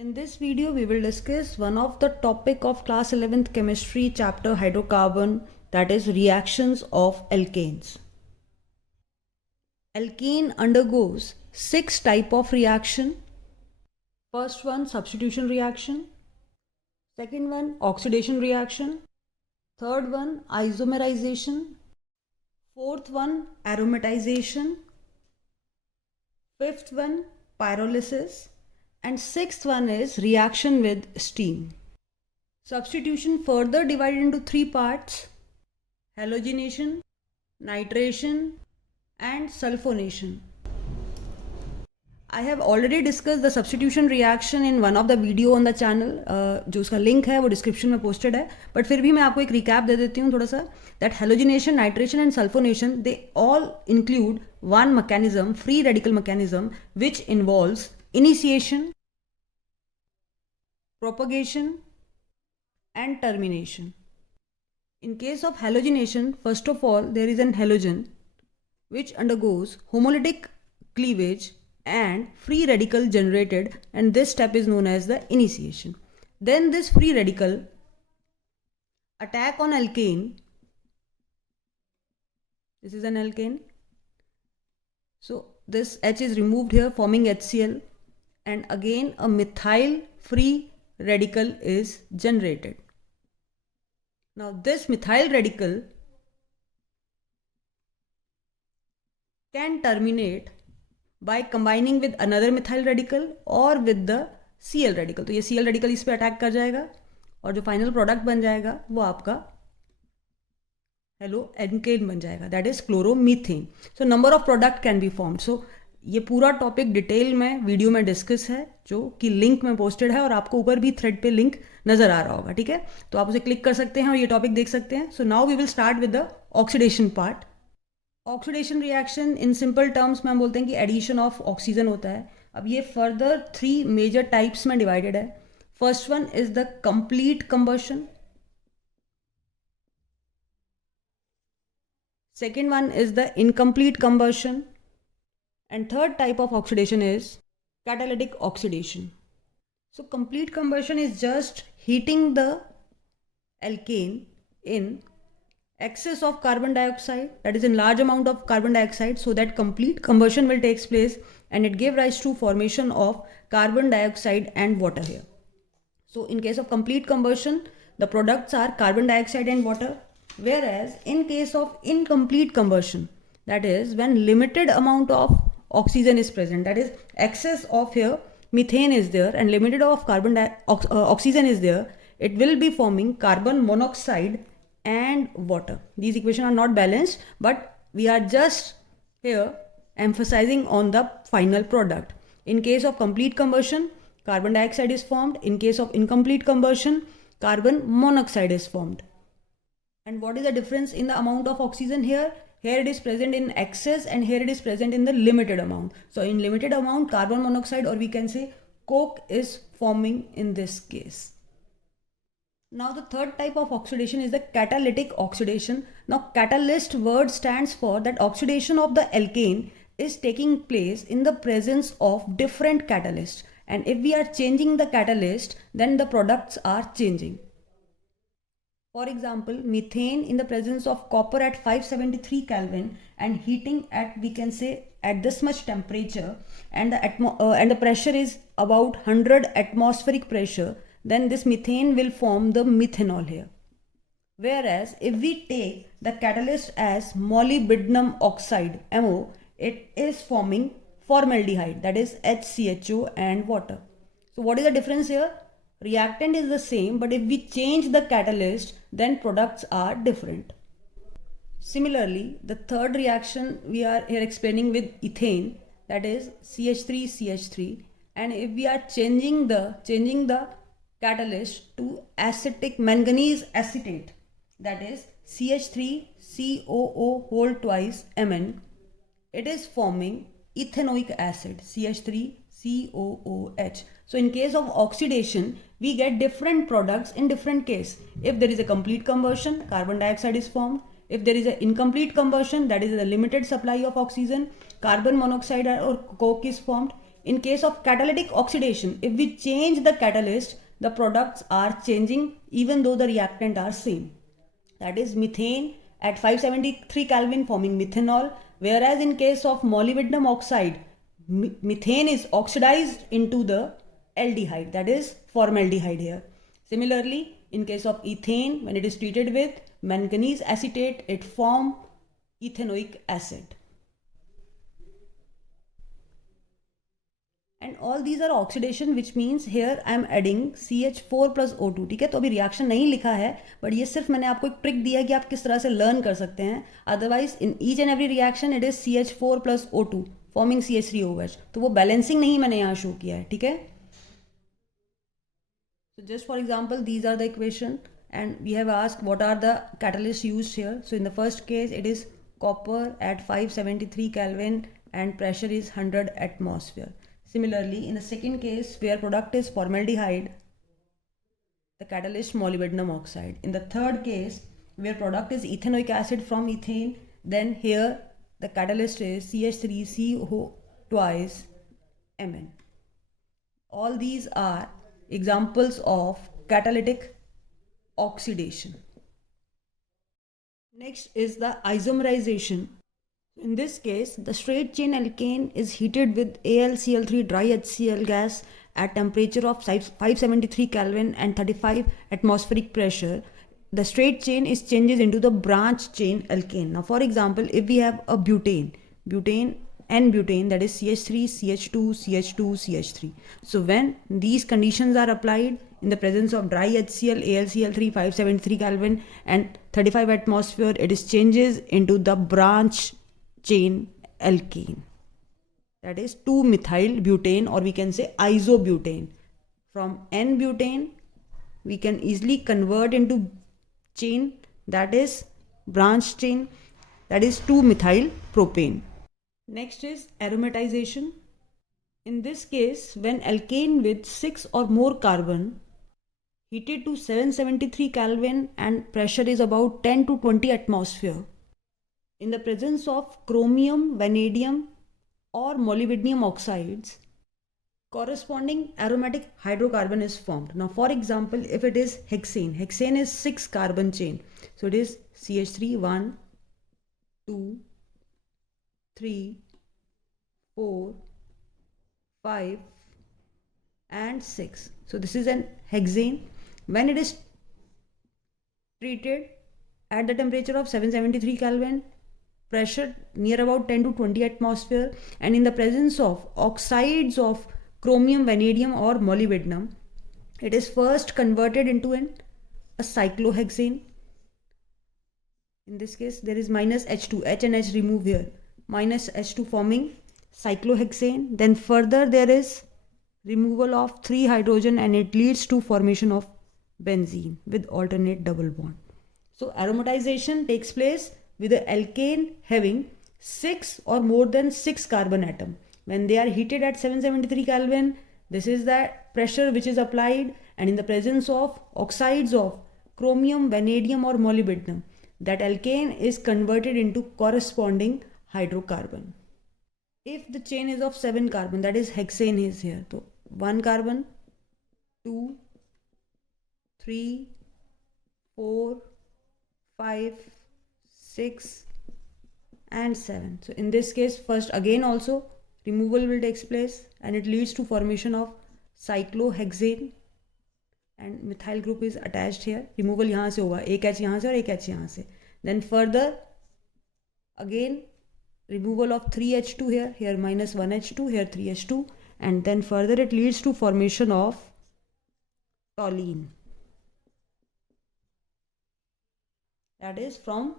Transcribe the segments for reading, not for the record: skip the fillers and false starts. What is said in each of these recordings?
In this video, we will discuss one of the topic of class 11th chemistry chapter hydrocarbon, that is reactions of alkanes. Alkane undergoes 6 type of reaction. First one, substitution reaction. Second one, oxidation reaction. Third one, isomerization. Fourth one, aromatization. Fifth one, pyrolysis. And sixth one is reaction with steam. Substitution further divided into 3 parts: halogenation, nitration and sulfonation. I have already discussed the substitution reaction in one of the video on the channel, जो उसका link है वो description में posted है, but फिर भी मैं आपको एक रिकैप दे देती हूँ थोड़ा सा. That halogenation, nitration and sulphonation, they all include one mechanism, free radical mechanism, which involves initiation, propagation and termination. In case of halogenation, first of all there is an halogen which undergoes homolytic cleavage and free radical generated, and this step is known as the initiation. Then this free radical attack on alkane. This is an alkane, so this H is removed here forming HCl, and again a methyl free radical is generated. Now this methyl radical can terminate by combining with another methyl radical or with the Cl radical. तो ये Cl radical इस पे attack कर जाएगा और जो final product बन जाएगा वो आपका हेलो एल्केन बन जाएगा, that is chloromethane. So number of product can be formed. So ये पूरा टॉपिक डिटेल में वीडियो में डिस्कस है जो कि लिंक में पोस्टेड है और आपको ऊपर भी थ्रेड पे लिंक नजर आ रहा होगा. ठीक है, तो आप उसे क्लिक कर सकते हैं और ये टॉपिक देख सकते हैं. So now we will start with the oxidation part. Oxidation reaction in simple terms में हम बोलते हैं कि एडिशन ऑफ ऑक्सीजन होता है. अब ये फर्दर 3 मेजर टाइप्स में डिवाइडेड है. First one is the complete combustion. Second one is the incomplete combustion, and third type of oxidation is catalytic oxidation. So complete combustion is just heating the alkane in excess of carbon dioxide, that is in large amount of carbon dioxide, so that complete combustion will take place and it gave rise to formation of carbon dioxide and water here. So in case of complete combustion, the products are carbon dioxide and water. Whereas in case of incomplete combustion, that is when limited amount of oxygen is present, that is excess of here methane is there and limited of oxygen is there, it will be forming carbon monoxide and water. These equations are not balanced, but we are just here emphasizing on the final product. In case of complete combustion, carbon dioxide is formed. In case of incomplete combustion, carbon monoxide is formed. And what is the difference in the amount of oxygen here? Here it is present in excess and here it is present in the limited amount. So in limited amount, carbon monoxide, or we can say coke, is forming in this case. Now the third type of oxidation is the catalytic oxidation. Now catalyst word stands for that oxidation of the alkane is taking place in the presence of different catalysts. And if we are changing the catalyst, then the products are changing. For example, methane in the presence of copper at 573 Kelvin and heating at, we can say, at this much temperature, and the pressure is about 100 atmospheric pressure, then this methane will form the methanol here. Whereas if we take the catalyst as molybdenum oxide, MO, it is forming formaldehyde, that is HCHO and water. So what is the difference here? Reactant is the same, but if we change the catalyst, then products are different. Similarly, the third reaction we are here explaining with ethane, that is CH3CH3, and if we are changing the catalyst to acetic manganese acetate, that is CH3COO whole twice Mn, it is forming ethanoic acid, CH3COOH. So in case of oxidation, we get different products in different case. If there is a complete combustion, carbon dioxide is formed. If there is an incomplete combustion, that is a limited supply of oxygen, carbon monoxide or coke is formed. In case of catalytic oxidation, if we change the catalyst, the products are changing even though the reactant are same. That is methane at 573 Kelvin forming methanol, whereas in case of molybdenum oxide, methane is oxidized into the aldehyde, that is formaldehyde here. Similarly, in case of ethane, when it is treated with manganese acetate, it forms ethanoic acid. And all these are oxidation, which means here I am adding CH4 plus O2. ठीक है, तो अभी reaction नहीं लिखा है, but ये सिर्फ मैंने आपको एक ट्रिक दिया कि आप किस तरह से लर्न कर सकते हैं. Otherwise in each and every reaction it is CH4 plus O2 forming CH3OH. तो वो बैलेंसिंग नहीं मैंने यहाँ शो किया है. ठीक है, so just for example, these are the equation and we have asked what are the catalysts used here. So in the first case it is copper at 573 Kelvin and pressure is 100 atmosphere. Similarly, in the second case where product is formaldehyde, the catalyst molybdenum oxide. In the third case where product is ethanoic acid from ethane, then here the catalyst is CH3CO twice Mn. All these are examples of catalytic oxidation. Next is the isomerization. In this case, the straight chain alkane is heated with AlCl3 dry HCl gas at temperature of 573 Kelvin and 35 atmospheric pressure. The straight chain is changes into the branch chain alkane. Now, for example, if we have a butane, N-butane, that is CH3, CH2, CH2, CH3. So when these conditions are applied in the presence of dry HCl, AlCl3, 573 Kelvin and 35 atmosphere, it is changes into the branch chain alkane. That is 2-methyl butane, or we can say isobutane. From N-butane, we can easily convert into chain, that is branch chain, that is 2-methyl propane. Next is aromatization. In this case, when alkane with 6 or more carbon heated to 773 Kelvin and pressure is about 10 to 20 atmosphere, in the presence of chromium, vanadium or molybdenum oxides, corresponding aromatic hydrocarbon is formed. Now, for example, if it is hexane is 6 carbon chain. So it is CH3, 1, 2, 3, 4, 5 and 6. So this is an hexane. When it is treated at the temperature of 773 Kelvin, pressure near about 10 to 20 atmosphere, and in the presence of oxides of chromium, vanadium or molybdenum, it is first converted into a cyclohexane. In this case, there is minus H2, H and H remove here, minus H2 forming cyclohexane. Then further there is removal of 3 hydrogen and it leads to formation of benzene with alternate double bond. So aromatization takes place with the alkane having 6 or more than 6 carbon atom. When they are heated at 773 Kelvin, this is the pressure which is applied, and in the presence of oxides of chromium, vanadium or molybdenum, that alkane is converted into corresponding hydrocarbon. If the chain is of 7 carbon, that is hexane is here. So 1 carbon, 2, 3, 4, 5, 6 and 7. So in this case, first again also removal will take place and it leads to formation of cyclohexane and methyl group is attached here. Removal यहाँ से होगा, एक H यहाँ से और एक H यहाँ से. Then further again removal of 3H2 here minus 1H2, here 3H2, and then further it leads to formation of toluene. That is, from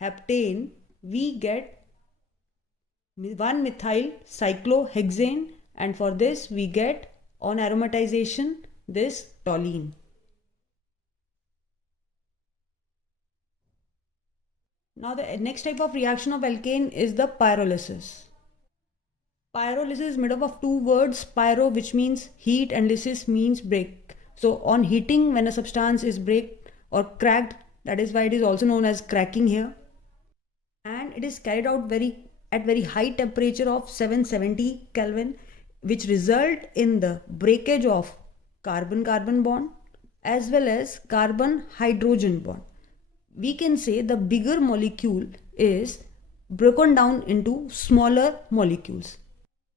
heptane we get 1-methyl cyclohexane, and for this we get on aromatization this toluene. Now the next type of reaction of alkane is the pyrolysis. Pyrolysis is made up of 2 words, pyro which means heat and lysis means break. So on heating, when a substance is break or cracked, that is why it is also known as cracking here, and it is carried out at very high temperature of 770 Kelvin. which result in the breakage of carbon-carbon bond as well as carbon-hydrogen bond. We can say the bigger molecule is broken down into smaller molecules.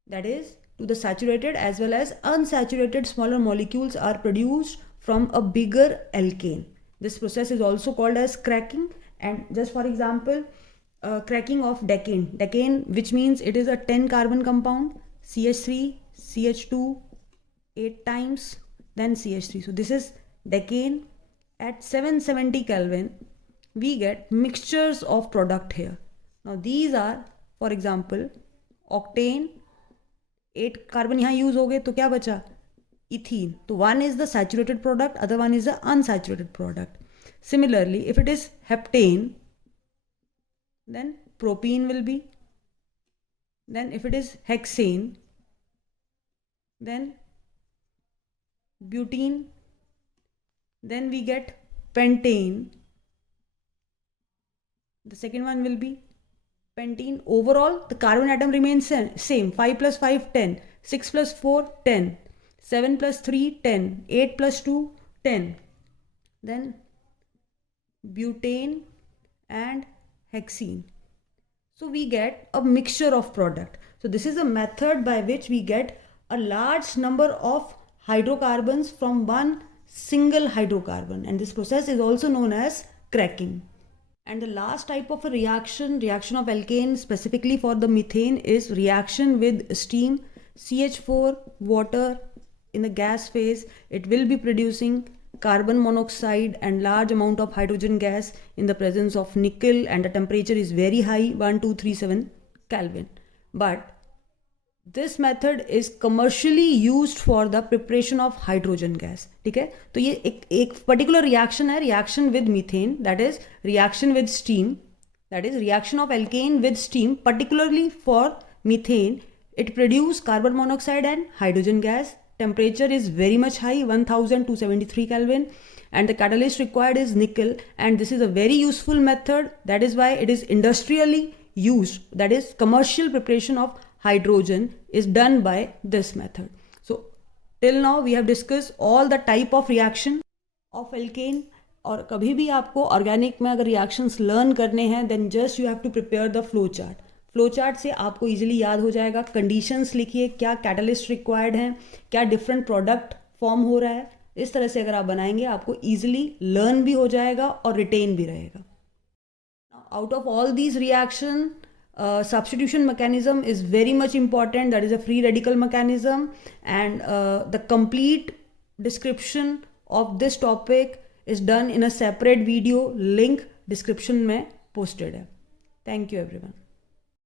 That is, to the saturated as well as unsaturated smaller molecules are produced from a bigger alkane. This process is also called as cracking. And just for example, cracking of decane, which means it is a 10 carbon compound, CH3, CH2, 8 times, then CH3. So this is decane. At 770 Kelvin, we get mixtures of product here. Now these are, for example, octane, 8 carbon यहाँ use हो गए तो क्या बचा, ethene. So one is the saturated product, other one is the unsaturated product. Similarly, if it is heptane, then propene will be. Then if it is hexane, then butene. Then we get pentane. The second one will be pentene. Overall, the carbon atom remains same. 5 plus 5, 10. 6 plus 4, 10. 7 plus 3, 10. 8 plus 2, 10. Then butane and hexene. So we get a mixture of product. So this is a method by which we get a large number of hydrocarbons from one single hydrocarbon, and this process is also known as cracking. And the last type of a reaction of alkane specifically for the methane, is reaction with steam. CH4 water in the gas phase, it will be producing carbon monoxide and large amount of hydrogen gas in the presence of nickel, and the temperature is very high, 1237 Kelvin. But this method is commercially used for the preparation of hydrogen gas. ठीक है, तो ये एक particular reaction है, reaction with methane, that is reaction with steam, that is reaction of alkane with steam. Particularly for methane, it produces carbon monoxide and hydrogen gas. Temperature is very much high, 1273 Kelvin, and the catalyst required is nickel, and this is a very useful method. That is why it is industrially used, that is commercial preparation of hydrogen is done by this method. So till now we have discussed all the type of reaction of alkane. और कभी भी आपको organic में अगर reactions learn करने हैं, then just you have to prepare the flow chart. Flow chart से आपको इजीली याद हो जाएगा. कंडीशंस लिखिए, क्या कैटलिस्ट रिक्वायर्ड है, क्या डिफरेंट प्रोडक्ट फॉर्म हो रहा है. इस तरह से अगर आप बनाएंगे आपको इजीली लर्न भी हो जाएगा और रिटेन भी रहेगा. Out of all these reaction, substitution mechanism is very much important, that is a free radical mechanism, and the complete description of this topic is done in a separate video, link description में posted है. Thank you everyone.